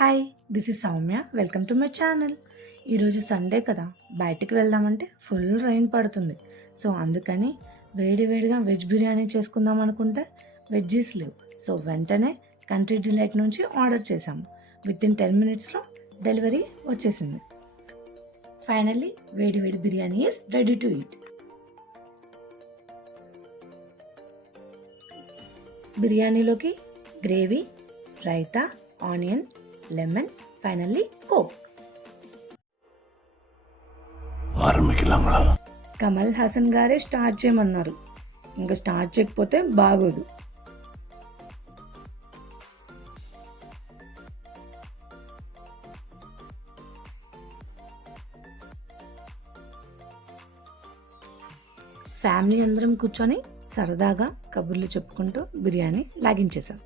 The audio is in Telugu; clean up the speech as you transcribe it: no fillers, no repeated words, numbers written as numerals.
Hi, this is Soumya. Welcome to my channel. ఈరోజు సండే కదా, బయటికి వెళ్దామంటే ఫుల్ రైన్ పడుతుంది. సో అందుకని వేడివేడిగా వెజ్ బిర్యానీ చేసుకుందాం అనుకుంటే వెజ్జీస్ లేవు. సో వెంటనే కంట్రీ డిలైట్ నుంచి ఆర్డర్ చేశాము. విత్ ఇన్ 10 minutesలో డెలివరీ వచ్చేసింది. ఫైనల్లీ వేడి biryani is ready to eat. బిర్యానీలోకి gravy, raita, onion, lemon, finally coke. Kamal Haasan గారే స్టార్ట్ చేయమన్నారు. ఇంకా స్టార్ట్ చేయకపోతే బాగోదు. ఫ్యామిలీ అందరం కూర్చొని సరదాగా కబుర్లు చెప్పుకుంటూ బిర్యానీ లాగించేసాం.